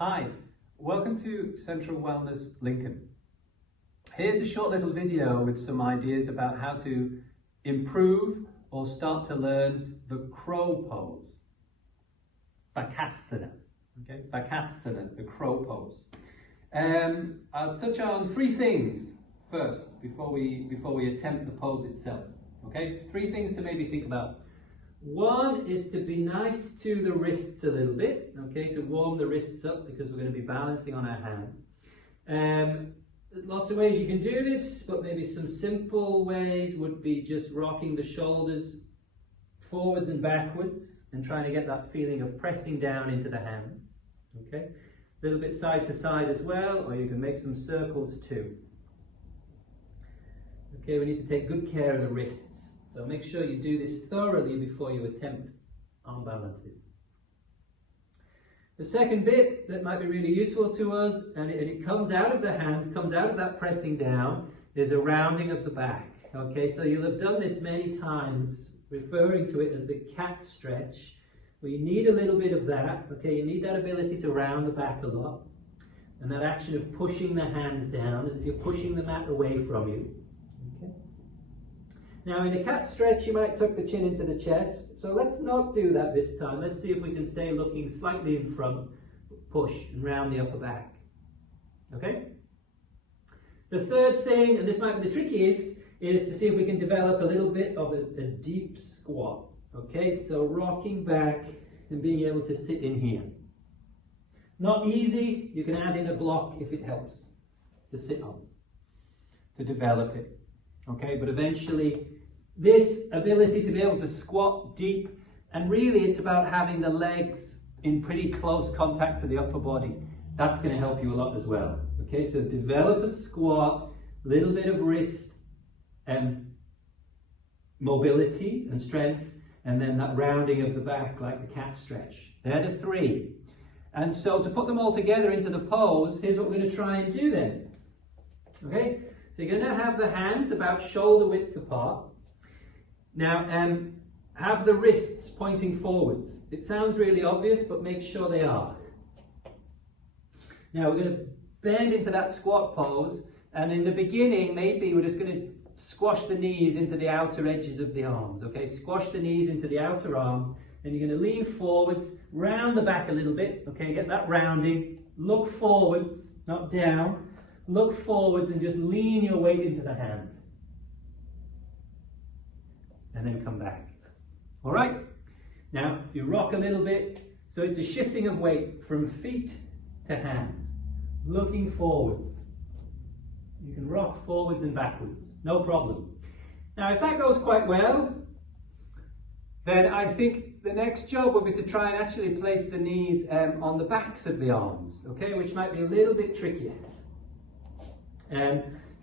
Hi, welcome to Central Wellness Lincoln. Here's a short little video with some ideas about how to improve or start to learn the crow pose. Bakasana, okay? Bakasana, the crow pose. I'll touch on three things first before we attempt the pose itself, okay? Three things to maybe think about. One is to be nice to the wrists a little bit, okay, to warm the wrists up because we're going to be balancing on our hands. There's lots of ways you can do this, but maybe some simple ways would be just rocking the shoulders forwards and backwards and trying to get that feeling of pressing down into the hands, okay? A little bit side to side as well, or you can make some circles too. Okay, we need to take good care of the wrists. So make sure you do this thoroughly before you attempt arm balances. The second bit that might be really useful to us, and it comes out of the hands, comes out of that pressing down, is a rounding of the back. Okay, so you'll have done this many times, referring to it as the cat stretch. Well, you need a little bit of that. Okay, you need that ability to round the back a lot. And that action of pushing the hands down as if you're pushing the mat away from you. Now in a cat stretch you might tuck the chin into the chest, so let's not do that this time. Let's see if we can stay looking slightly in front, push and round the upper back. Okay? The third thing, and this might be the trickiest, is to see if we can develop a little bit of a deep squat. Okay, so rocking back and being able to sit in here. Not easy, you can add in a block if it helps to sit on, to develop it. Okay, but eventually this ability to be able to squat deep, and really it's about having the legs in pretty close contact to the upper body. That's going to help you a lot as well. Okay, so develop a squat, little bit of wrist and mobility and strength, and then that rounding of the back like the cat stretch. They're the three. And so to put them all together into the pose, here's what we're going to try and do then. Okay? So you're going to have the hands about shoulder width apart. Now, have the wrists pointing forwards. It sounds really obvious, but make sure they are. Now, we're going to bend into that squat pose, and in the beginning, maybe we're just going to squash the knees into the outer edges of the arms, okay? Squash the knees into the outer arms, and you're going to lean forwards, round the back a little bit, okay? Get that rounding, look forwards, not down. Look forwards and just lean your weight into the hands. And then come back. All right? Now, you rock a little bit. So it's a shifting of weight from feet to hands. Looking forwards. You can rock forwards and backwards. No problem. Now, if that goes quite well, then I think the next job will be to try and actually place the knees on the backs of the arms. Okay? Which might be a little bit trickier.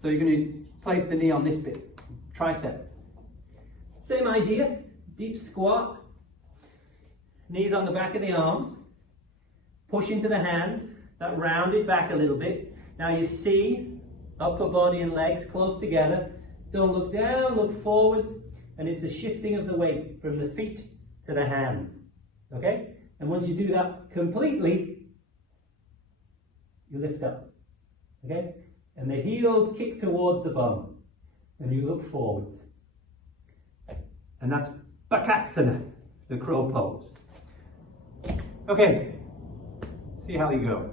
So you're going to place the knee on this bit, tricep. Same idea, deep squat, knees on the back of the arms, push into the hands, that rounded back a little bit. Now you see upper body and legs close together. Don't look down, look forwards, and it's a shifting of the weight from the feet to the hands. Okay? And once you do that completely, you lift up. Okay? And the heels kick towards the bum, and you look forwards. And that's Bakasana, the crow pose. Okay, see how you go.